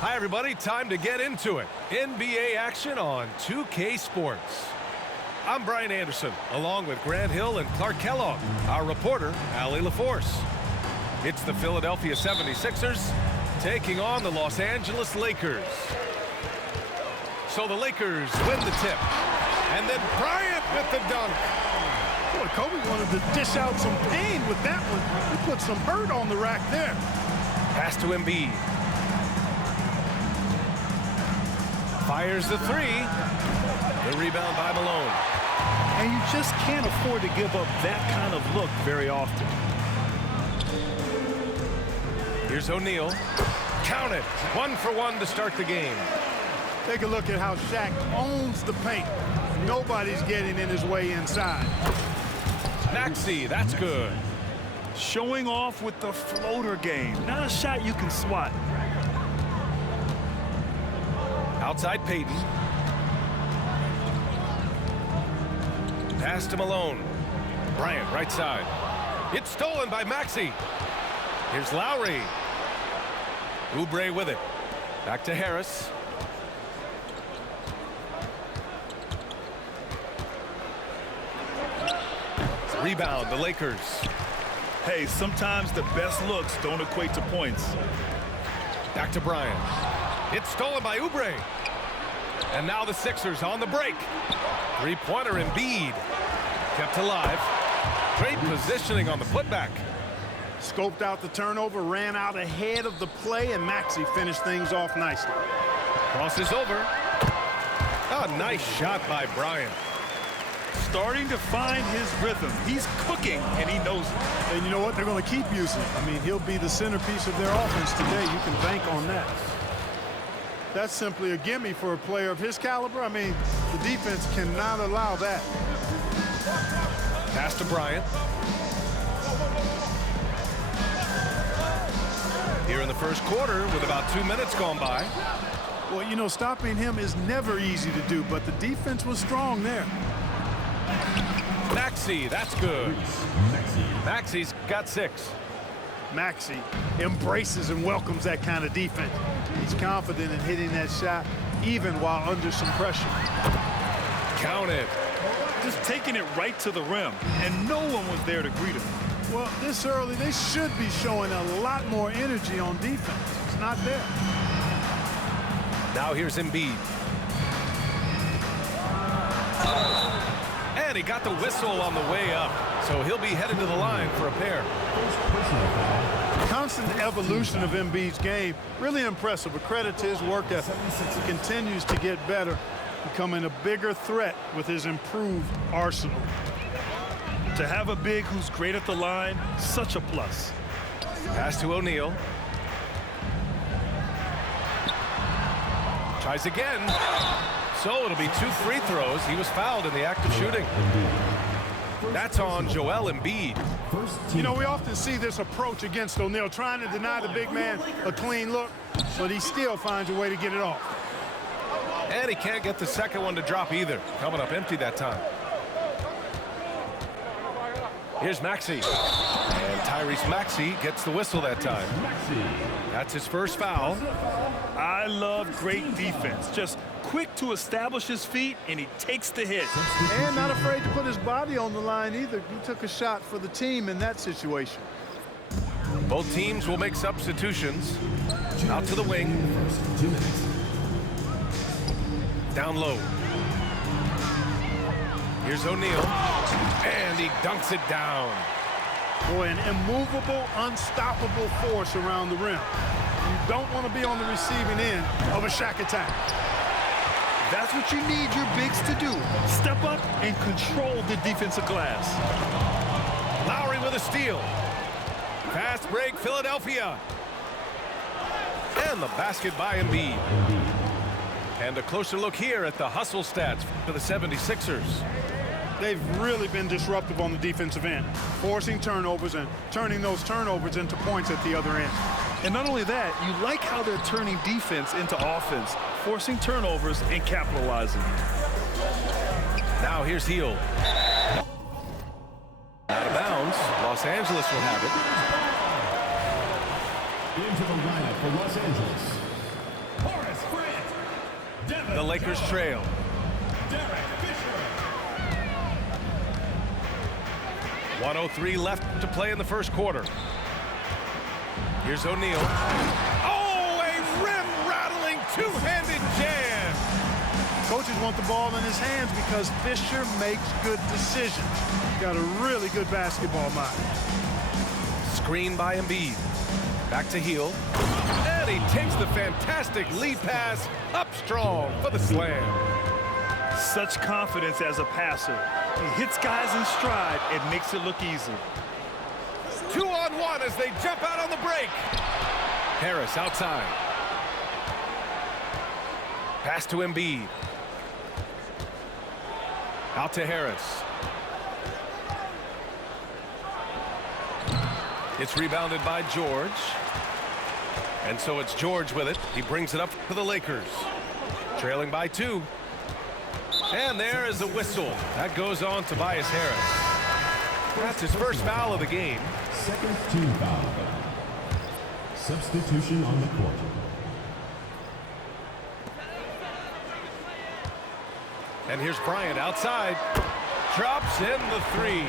Hi, everybody. Time to get into it. NBA action on 2K Sports. I'm Brian Anderson, along with Grant Hill and Clark Kellogg, our reporter, Allie LaForce. It's the Philadelphia 76ers taking on the Los Angeles Lakers. So the Lakers win the tip. And then Bryant with the dunk. Boy, Kobe wanted to dish out some pain with that one. He put some hurt on the rack there. Pass to Embiid. Fires the three. The rebound by Malone. And you just can't afford to give up that kind of look very often. Here's O'Neal. Count it. 1 for 1 to start the game. Take a look at how Shaq owns the paint. Nobody's getting in his way inside. Maxey, that's good. Showing off with the floater game. Not a shot you can swat. Outside Payton. Pass to Malone. Bryant, right side. It's stolen by Maxey. Here's Lowry. Oubre with it. Back to Harris. Rebound, the Lakers. Hey, sometimes the best looks don't equate to points. Back to Bryant. It's stolen by Oubre. And now the Sixers on the break. Three-pointer Embiid. Kept alive. Great positioning on the putback. Scoped out the turnover, ran out ahead of the play, and Maxey finished things off nicely. Crosses over. A nice shot by Bryant. Starting to find his rhythm. He's cooking, and he knows it. And you know what? They're going to keep using it. I mean, he'll be the centerpiece of their offense today. You can bank on that. That's simply a gimme for a player of his caliber. I mean, the defense cannot allow that. Pass to Bryant. Here in the first quarter with about 2 minutes gone by. Well, you know, stopping him is never easy to do, but the defense was strong there. Maxey, that's good. Maxey's got 6. Maxey embraces and welcomes that kind of defense. He's confident in hitting that shot, even while under some pressure. Count it. Just taking it right to the rim, and no one was there to greet him. Well, this early, they should be showing a lot more energy on defense. It's not there. Now here's Embiid. And he got the whistle on the way up, so he'll be headed to the line for a pair. Constant evolution of Embiid's game, really impressive. A credit to his work ethic. He continues to get better, becoming a bigger threat with his improved arsenal. To have a big who's great at the line, such a plus. Pass to O'Neal. Tries again. So it'll be 2 free throws. He was fouled in the act of shooting. That's on Joel Embiid. You know, we often see this approach against O'Neal, trying to deny the big man a clean look, but he still finds a way to get it off. And he can't get the second one to drop either. Coming up empty that time. Here's Maxey. And Tyrese Maxey gets the whistle that time. That's his first foul. I love great defense. Just quick to establish his feet, and he takes the hit. And not afraid to put his body on the line either. He took a shot for the team in that situation. Both teams will make substitutions. Out to the wing. Down low. Here's O'Neal. And he dunks it down. Boy, an immovable, unstoppable force around the rim. You don't want to be on the receiving end of a Shaq attack. That's what you need your bigs to do. Step up and control the defensive glass. Lowry with a steal. Fast break, Philadelphia. And the basket by Embiid. And a closer look here at the hustle stats for the 76ers. They've really been disruptive on the defensive end, forcing turnovers and turning those turnovers into points at the other end. And not only that, you like how they're turning defense into offense, forcing turnovers and capitalizing. Now here's Hield. Out of bounds. Los Angeles will have it. Into the lineup for Los Angeles. The Lakers trail. 1:03 left to play in the first quarter. Here's O'Neal. Oh, a rim-rattling two-handed jam. Coaches want the ball in his hands because Fisher makes good decisions. Got a really good basketball mind. Screen by Embiid. Back to Hield. And he takes the fantastic lead pass up strong for the slam. Such confidence as a passer. He hits guys in stride and makes it look easy. 2-on-1 as they jump out on the break. Harris outside. Pass to Embiid. Out to Harris. It's rebounded by George. And so it's George with it. He brings it up for the Lakers. Trailing by 2. And there is a whistle. That goes on Tobias Harris. That's his first foul of the game. Second team foul. Substitution on the court. And here's Bryant outside. Drops in the 3.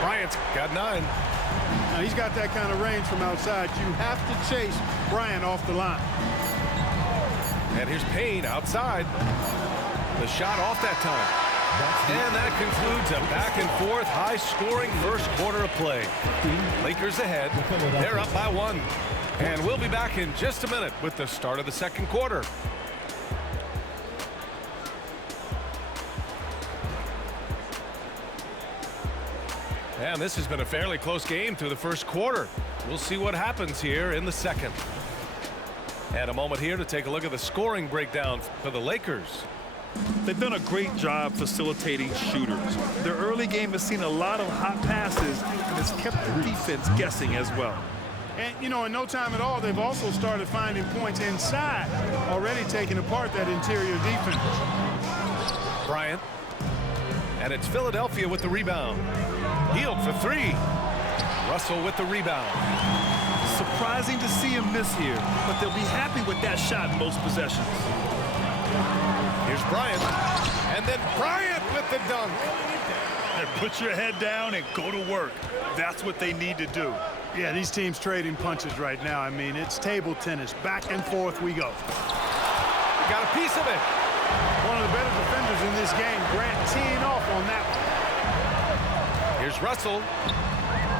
Bryant's got 9. Now, he's got that kind of range from outside. You have to chase Bryant off the line. And here's Payne outside. The shot off that time. And that concludes a back-and-forth, high-scoring first quarter of play. Lakers ahead. They're up by 1. And we'll be back in just a minute with the start of the second quarter. And this has been a fairly close game through the first quarter. We'll see what happens here in the second. And a moment here to take a look at the scoring breakdown for the Lakers. They've done a great job facilitating shooters. Their early game has seen a lot of hot passes and has kept the defense guessing as well. And, you know, in no time at all, they've also started finding points inside, already taking apart that interior defense. Bryant. And it's Philadelphia with the rebound. Hield for 3. Russell with the rebound. Surprising to see him miss here, but they'll be happy with that shot in most possessions. Here's Bryant. And then Bryant with the dunk. And put your head down and go to work. That's what they need to do. Yeah, these teams trading punches right now. I mean, it's table tennis. Back and forth we go. Got a piece of it. One of the better defenders in this game. Grant teeing off on that one. Here's Russell.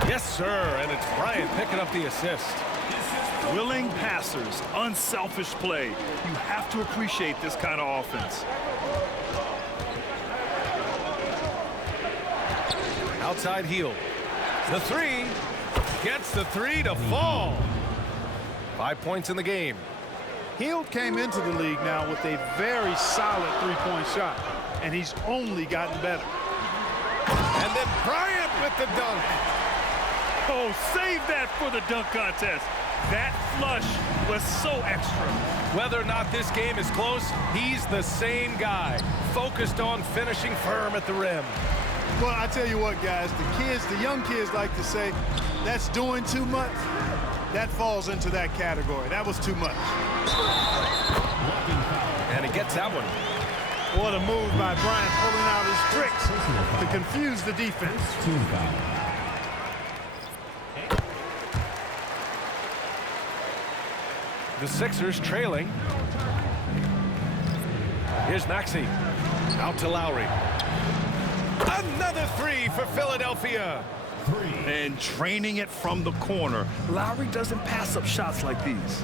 Yes, sir. And it's Bryant picking up the assist. Willing passers, unselfish play. You have to appreciate this kind of offense. Outside Hield. The 3. Gets the 3 to fall. 5 points in the game. Hield came into the league now with a very solid three-point shot, and he's only gotten better. And then Bryant with the dunk. Oh, save that for the dunk contest. That flush was so extra. Whether or not this game is close, he's the same guy, focused on finishing firm at the rim. Well, I tell you what, guys, the young kids like to say, that's doing too much. That falls into that category. That was too much. And he gets that one. What a move by Bryant, pulling out his tricks to confuse the defense. Team foul. The Sixers trailing. Here's Maxey. Out to Lowry. Another 3 for Philadelphia. 3. And draining it from the corner. Lowry doesn't pass up shots like these.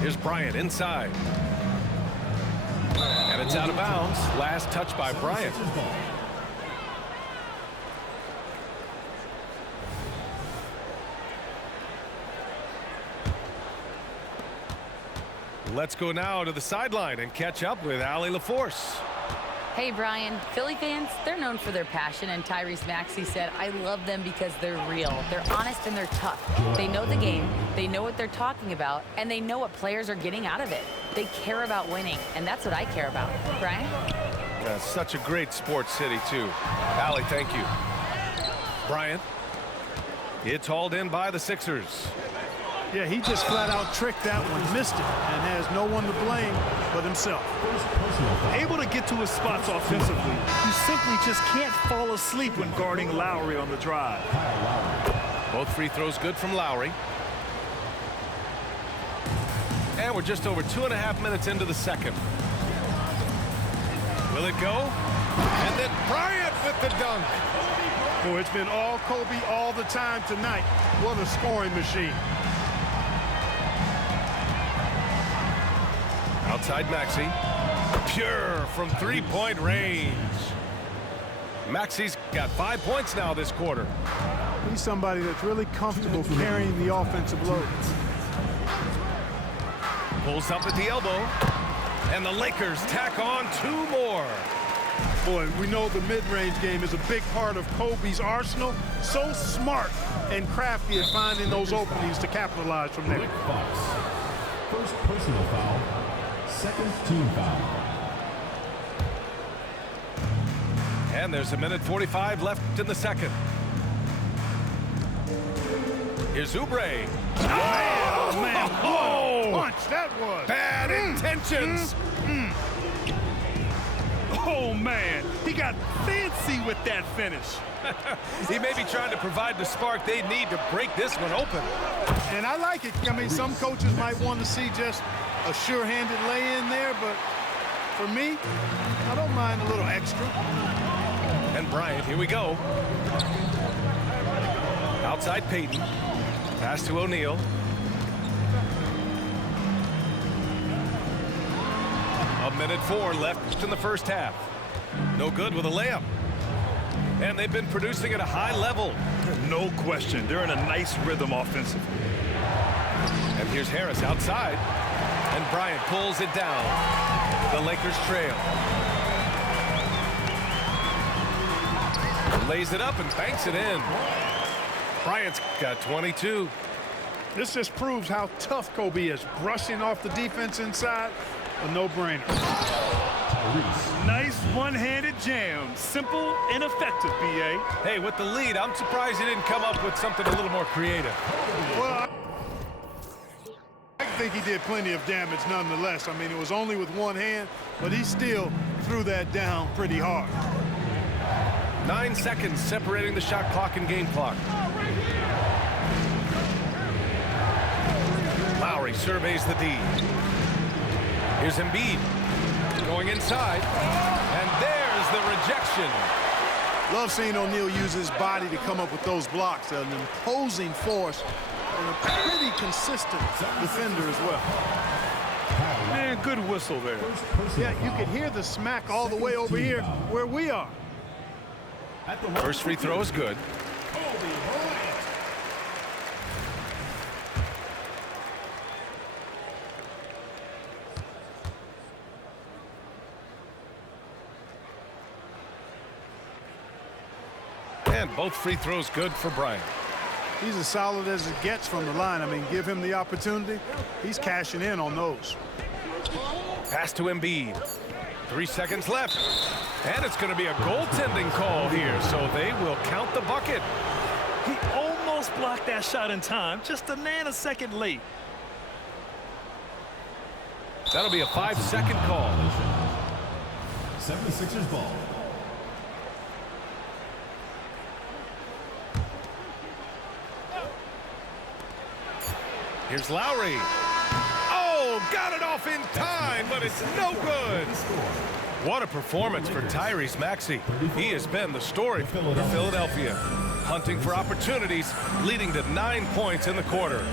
Here's Bryant inside. And it's out of bounds. Last touch by Bryant. Let's go now to the sideline and catch up with Allie LaForce. Hey, Brian. Philly fans, they're known for their passion, and Tyrese Maxey said, I love them because they're real. They're honest and they're tough. They know the game, they know what they're talking about, and they know what players are getting out of it. They care about winning, and that's what I care about. Brian? Yeah, such a great sports city, too. Allie, thank you. Bryant. It's hauled in by the Sixers. Yeah, he just flat out tricked that one, missed it, and has no one to blame but himself. Able to get to his spots offensively, you simply just can't fall asleep when guarding Lowry on the drive. Both free throws good from Lowry. And we're just over 2.5 minutes into the second. Will it go? And then Bryant with the dunk. Boy, it's been all Kobe all the time tonight. What a scoring machine. Outside Maxey. Pure from three-point range. Maxey's got 5 points now this quarter. He's somebody that's really comfortable carrying the offensive load. Pulls up at the elbow. And the Lakers tack on 2 more. Boy, we know the mid-range game is a big part of Kobe's arsenal. So smart and crafty at finding those openings to capitalize from there. Rick Fox. First personal foul. Second team foul. And there's 1:45 left in the second. Here's Oubre. Oh, man, what a punch that was. Bad intentions. Oh, man, he got fancy with that finish. He may be trying to provide the spark they need to break this one open. And I like it. I mean, some coaches might want to see just a sure-handed lay-in there, but for me, I don't mind a little extra. And Bryant, here we go. Outside Payton. Pass to O'Neal. A 1:04 left in the first half. No good with a layup. And they've been producing at a high level. No question, they're in a nice rhythm offensively. And here's Harris outside. And Bryant pulls it down. The Lakers trail. Lays it up and banks it in. Bryant's got 22. This just proves how tough Kobe is. Brushing off the defense inside, a no-brainer. Nice one-handed jam. Simple and effective, B.A. Hey, with the lead, I'm surprised he didn't come up with something a little more creative. Well, I think he did plenty of damage nonetheless. I mean, it was only with one hand, but he still threw that down pretty hard. 9 seconds separating the shot clock and game clock. Lowry surveys the D. Here's Embiid going inside, and there's the rejection. Love seeing O'Neal use his body to come up with those blocks. An imposing force and a pretty consistent defender as well. Man, good whistle there. Yeah, you could hear the smack all the way over here where we are. First free throw is good. And both free throws good for Bryant. He's as solid as it gets from the line. I mean, give him the opportunity. He's cashing in on those. Pass to Embiid. 3 seconds left. And it's going to be a goaltending call here, so they will count the bucket. He almost blocked that shot in time, just a nanosecond late. That'll be a 5-second call. 76ers ball. Here's Lowry. Oh, got it off in time, but it's no good. What a performance for Tyrese Maxey. He has been the story for Philadelphia. Hunting for opportunities, leading to 9 points in the quarter.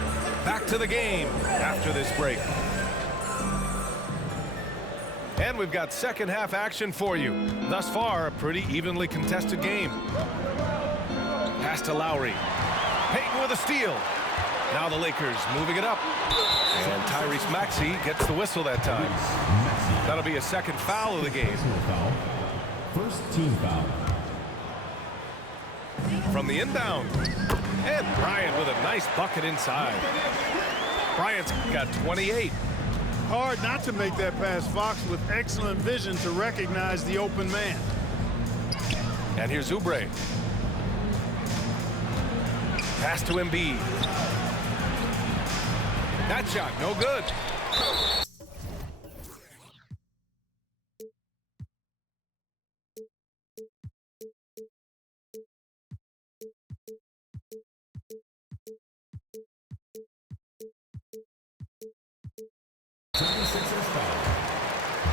Back to the game after this break. And we've got second half action for you. Thus far, a pretty evenly contested game. Pass to Lowry. Payton with a steal. Now the Lakers moving it up. And Tyrese Maxey gets the whistle that time. That'll be a second foul of the game. First team foul. From the inbound. And Bryant with a nice bucket inside. Bryant's got 28. Hard not to make that pass, Fox, with excellent vision to recognize the open man. And here's Oubre. Pass to Embiid. That shot, no good.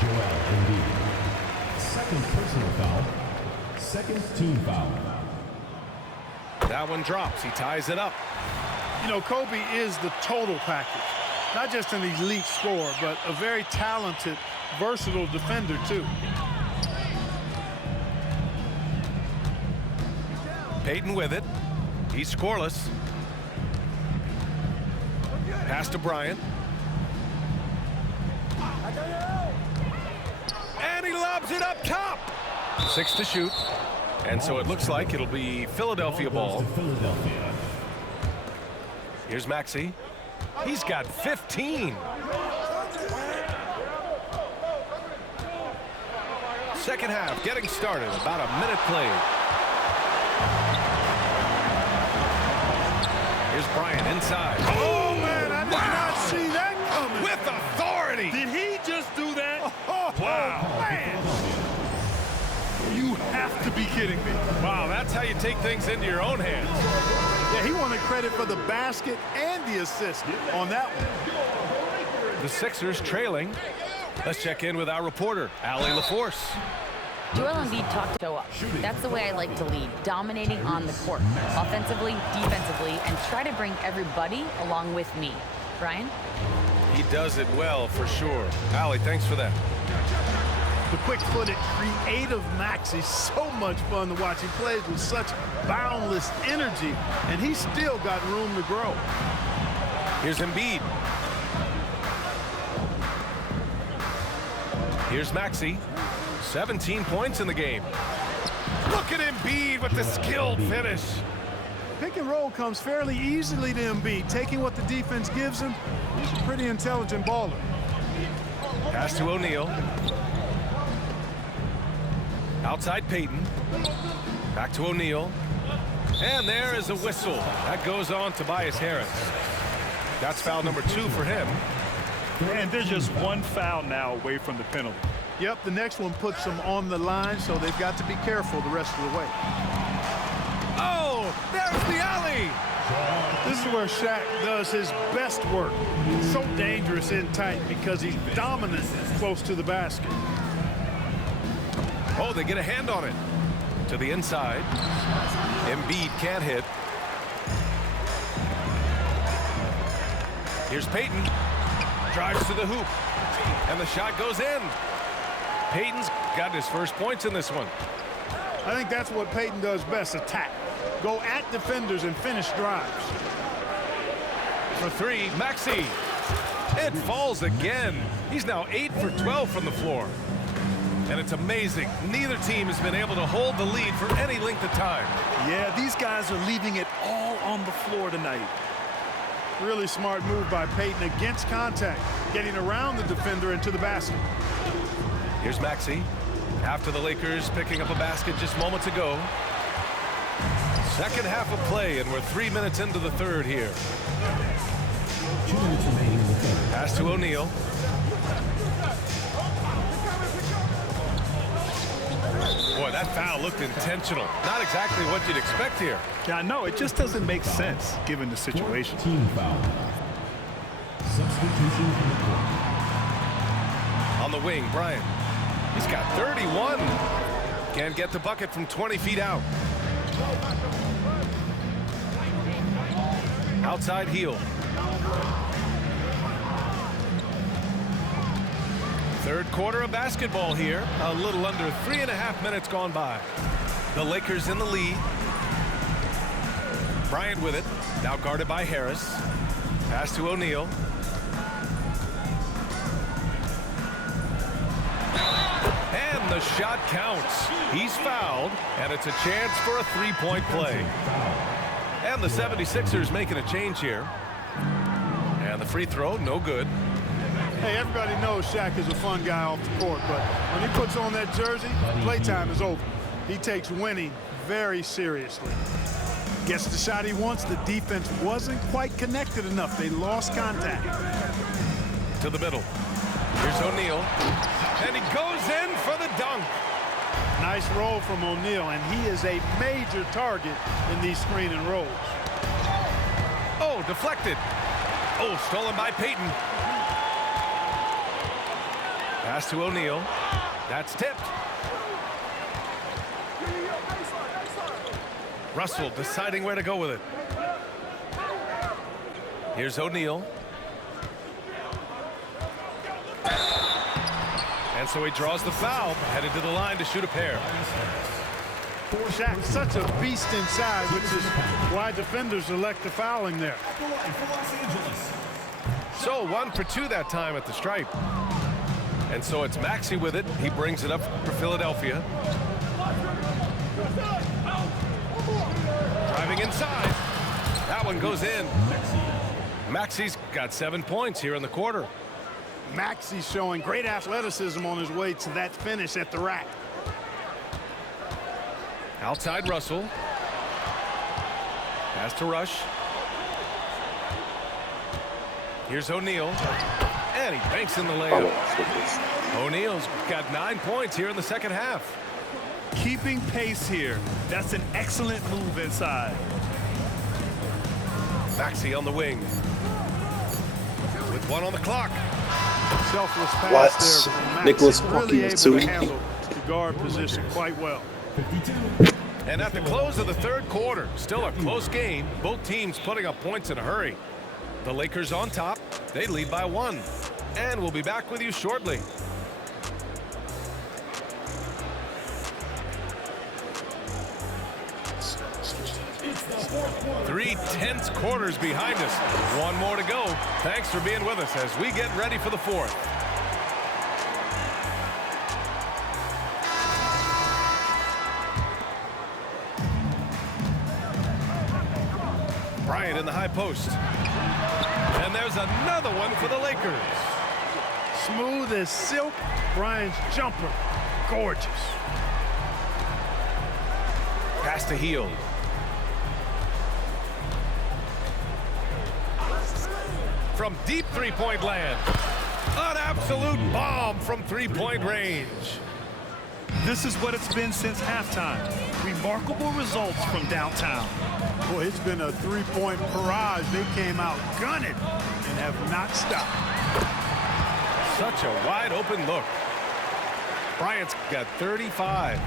Joel Embiid. Second personal foul. Second team foul. That one drops. He ties it up. You know, Kobe is the total package. Not just an elite scorer, but a very talented, versatile defender, too. Payton with it. He's scoreless. Pass to Bryant. And he lobs it up top. 6 to shoot. And so it looks like it'll be Philadelphia ball. Philadelphia. Here's Maxey. He's got 15. Second half getting started. About a minute played. Here's Bryant inside. Oh, man, I did not see that coming. With authority. Did he just do that? Wow. Man. You have to be kidding me. Wow, that's how you take things into your own hands. Yeah, he wanted credit for the basket and the assist on that one. The Sixers trailing. Let's check in with our reporter, Allie LaForce. Joel Embiid talked to show up. That's the way I like to lead, dominating on the court, offensively, defensively, and try to bring everybody along with me. Brian? He does it well, for sure. Allie, thanks for that. The quick-footed, creative Maxey, so much fun to watch. He plays with such boundless energy, and he's still got room to grow. Here's Embiid. Here's Maxey. 17 points in the game. Look at Embiid with the skilled finish. Pick and roll comes fairly easily to Embiid, taking what the defense gives him. He's a pretty intelligent baller. Pass to O'Neal. Outside Payton. Back to O'Neal. And there is a whistle. That goes on Tobias Harris. That's foul number 2 for him. And they're just one foul now away from the penalty. Yep, the next one puts them on the line, so they've got to be careful the rest of the way. Oh, there's the alley. This is where Shaq does his best work. He's so dangerous in tight because he's dominant close to the basket. Oh, they get a hand on it. To the inside. Embiid can't hit. Here's Payton. Drives to the hoop. And the shot goes in. Payton's got his first points in this one. I think that's what Payton does best, attack. Go at defenders and finish drives. For 3, Maxey. It falls again. He's now 8 for 12 from the floor. And it's amazing. Neither team has been able to hold the lead for any length of time. Yeah, these guys are leaving it all on the floor tonight. Really smart move by Payton against contact, getting around the defender into the basket. Here's Maxey. After the Lakers picking up a basket just moments ago. Second half of play, and we're 3 minutes into the third here. 2 minutes remaining in the third. Pass to O'Neal. Boy, that foul looked intentional. Not exactly what you'd expect here. Yeah, no, it just doesn't make sense given the situation. Team foul. Substitution from the court. On the wing, Bryant. He's got 31. Can't get the bucket from 20 feet out. Outside heel. Third quarter of basketball here. A little under 3.5 minutes gone by. The Lakers in the lead. Bryant with it. Now guarded by Harris. Pass to O'Neal. And the shot counts. He's fouled, and it's a chance for a three-point play. And the 76ers making a change here. And the free throw, no good. Hey, everybody knows Shaq is a fun guy off the court, but when he puts on that jersey, playtime is over. He takes winning very seriously. Gets the shot he wants. The defense wasn't quite connected enough. They lost contact. To the middle. Here's O'Neal. And he goes in for the dunk. Nice roll from O'Neal, and he is a major target in these screen and rolls. Oh, deflected. Oh, stolen by Payton. Pass to O'Neal. That's tipped. Russell deciding where to go with it. Here's O'Neal. And so he draws the foul, headed to the line to shoot a pair. Shaq, such a beast inside, which is why defenders elect the fouling there. So 1 for 2 that time at the stripe. And so it's Maxey with it. He brings it up for Philadelphia. Driving inside. That one goes in. Maxey's got 7 points here in the quarter. Maxey showing great athleticism on his way to that finish at the rack. Outside Russell. Pass to Rush. Here's O'Neal. And he banks in the layup. O'Neal's got 9 points here in the second half. Keeping pace here. That's an excellent move inside. Maxey on the wing. With 1 on the clock. Selfless pass there from Maxey. Nicholas Really able Walking to handle the guard position quite well. And at the close of the third quarter, still a close game. Both teams putting up points in a hurry. The Lakers on top. They lead by 1. And we'll be back with you shortly. Three tense quarters behind us. 1 more to go. Thanks for being with us as we get ready for the fourth. Bryant in the high post. And there's another one for the Lakers. Smooth as silk. Bryant's jumper. Gorgeous. Pass to Hield. From deep three-point land. An absolute bomb from three-point range. This is what it's been since halftime. Remarkable results from downtown. Boy, it's been a three-point barrage. They came out gunning and have not stopped. Such a wide-open look. Bryant's got 35.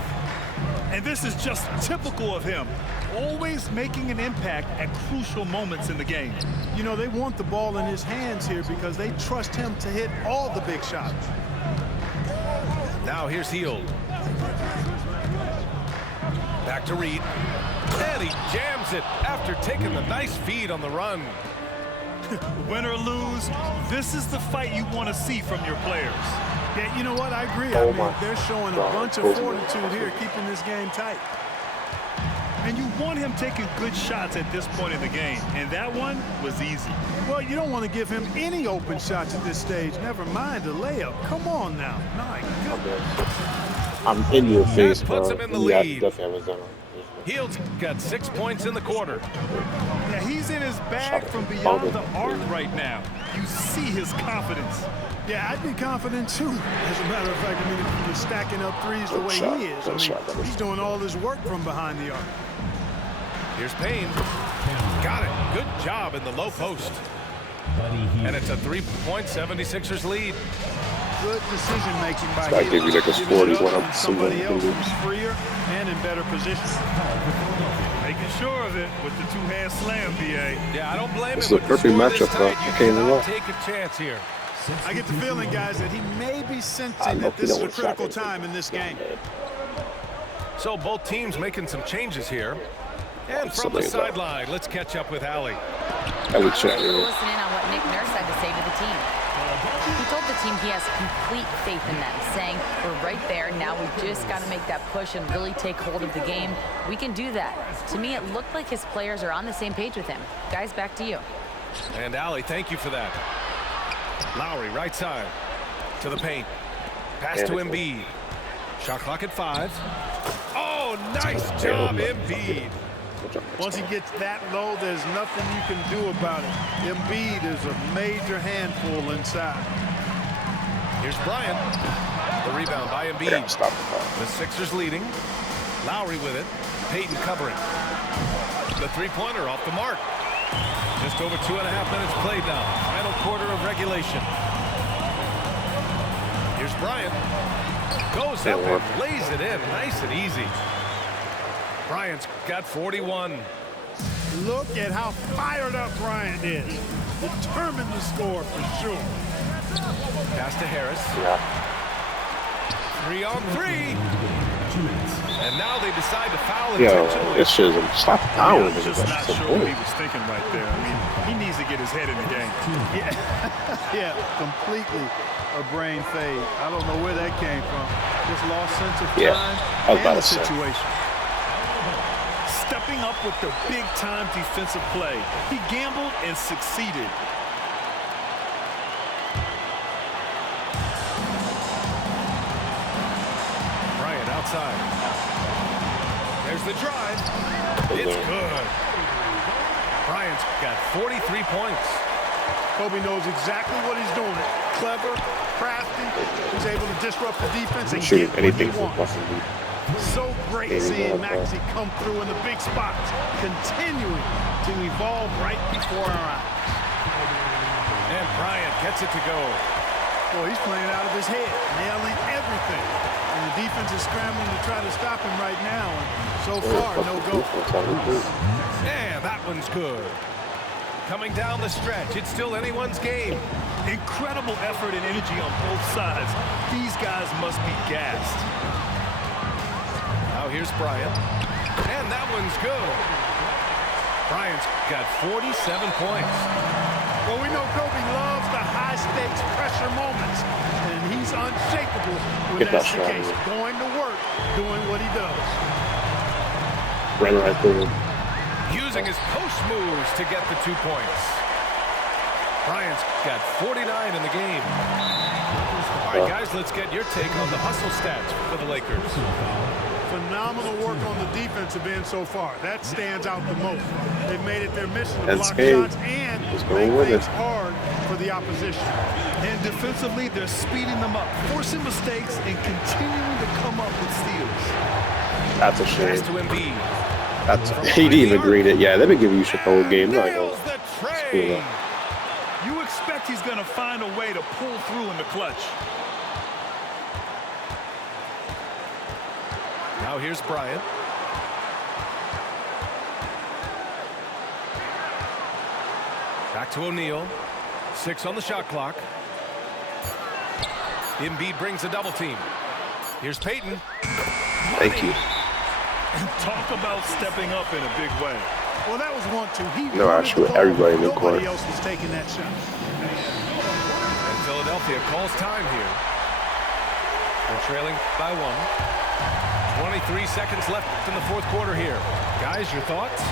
And this is just typical of him. Always making an impact at crucial moments in the game. You know, they want the ball in his hands here because they trust him to hit all the big shots. Now here's Hield. Back to Reed. And he jams it after taking the nice feed on the run. Win or lose, this is the fight you want to see from your players. Yeah, you know what? I agree. I mean, they're showing a bunch of fortitude here, keeping this game tight. And you want him taking good shots at this point in the game. And that one was easy. Well, you don't want to give him any open shots at this stage. Never mind a layup. Come on now. My goodness. I'm in your face, bro. Puts him in the Yeah, lead. definitely have a zone. Hield's got 6 points in the quarter. Yeah, he's in his bag from beyond the arc right now. You see his confidence. Yeah, I'd be confident too. As a matter of fact, I mean, if he's stacking up threes the way he is, I mean, he's doing all his work from behind the arc. Here's Payne. Got it. Good job in the low post. And it's a 3-point 76ers lead. Good decision making by I give you like a 41 up somebody else who's freer and in better position. Making sure of it with the two-hand slam, BA. Yeah, I don't blame him. This is a perfect matchup, bro. I can't even lie. Take a chance here. I get the feeling, guys, that he may be sensing that this is a critical time in this game. So both teams making some changes here. And from the sideline, let's catch up with Allie. Listen in on what Nick Nurse had to say to the team. He told the team he has complete faith in them, saying, we're right there, now we just got to make that push and really take hold of the game. We can do that. To me, it looked like his players are on the same page with him. Guys, back to you. And Allie, thank you for that. Lowry, right side, to the paint. Pass to Embiid. Shot clock at 5. Oh, nice job, Embiid. Once he gets that low, there's nothing you can do about it. Embiid is a major handful inside. Here's Bryant. The rebound by Embiid. The Sixers leading. Lowry with it. Payton covering. The three-pointer off the mark. Just over 2.5 minutes played now. Final quarter of regulation. Here's Bryant. Goes up and lays it in. Nice and easy. Bryant's got 41. Look at how fired up Bryant is. Determined to score for sure. Pass to Harris. 3-on-3. And now they decide to foul intentionally. This shouldn't stop fouling. I'm just not sure what he was thinking right there. I mean, he needs to get his head in the game. Yeah, completely a brain fade. I don't know where that came from. Just lost sense of time and the situation. Stepping up with the big-time defensive play. He gambled and succeeded. Bryant outside. There's the drive. It's good. Bryant's got 43 points. Kobe knows exactly what he's doing. Clever, crafty. He's able to disrupt the defense and get what he wants. So great seeing Maxey come through in the big spots, continuing to evolve right before our eyes. And Bryant gets it to go. Boy, he's playing out of his head, nailing everything. And the defense is scrambling to try to stop him right now. And so far, no go. Yeah, that one's good. Coming down the stretch, it's still anyone's game. Incredible effort and energy on both sides. These guys must be gassed. Now here's Bryant. And that one's good. Bryant's got 47 points. Well, we know Kobe loves the high-stakes pressure moments, and he's unshakable when that's the case. Going to work, doing what he does. Run right through him. Using his post moves to get the 2 points. Bryant's got 49 in the game. All right, guys, let's get your take on the hustle stats for the Lakers. Phenomenal work on the defensive end so far. That stands out the most. They've made it their mission to block shots and make things hard for the opposition. And defensively, they're speeding them up, forcing mistakes, and continuing to come up with steals. That's a shame. Pass to Embiid. He didn't even agree that. Yeah, they've been giving you shit the whole game. Nails the tray. You expect he's going to find a way to pull through in the clutch. Now here's Bryant. Back to O'Neal. 6 on the shot clock. Embiid brings a double team. Here's Payton. Thank you. And talk about stepping up in a big way. Well, that was 1-2. He actually, everybody in the court. Nobody else was taking that shot. And Philadelphia calls time here. They're trailing by 1. 23 seconds left in the fourth quarter here. Guys, your thoughts?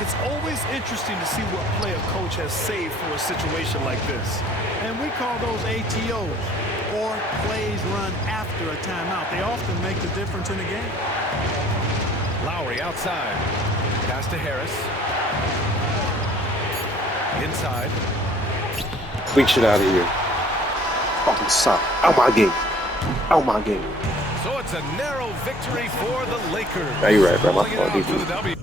It's always interesting to see what play a coach has saved for a situation like this. And we call those ATOs, or plays run after a timeout. They often make the difference in the game. Lowry outside. Pass to Harris. Inside. Weak shit out of here. Fucking suck. Out my game. Out my game. So it's a narrow victory for the Lakers. Yeah, you're right, bro. My Pulling it fault, out for DB. the W.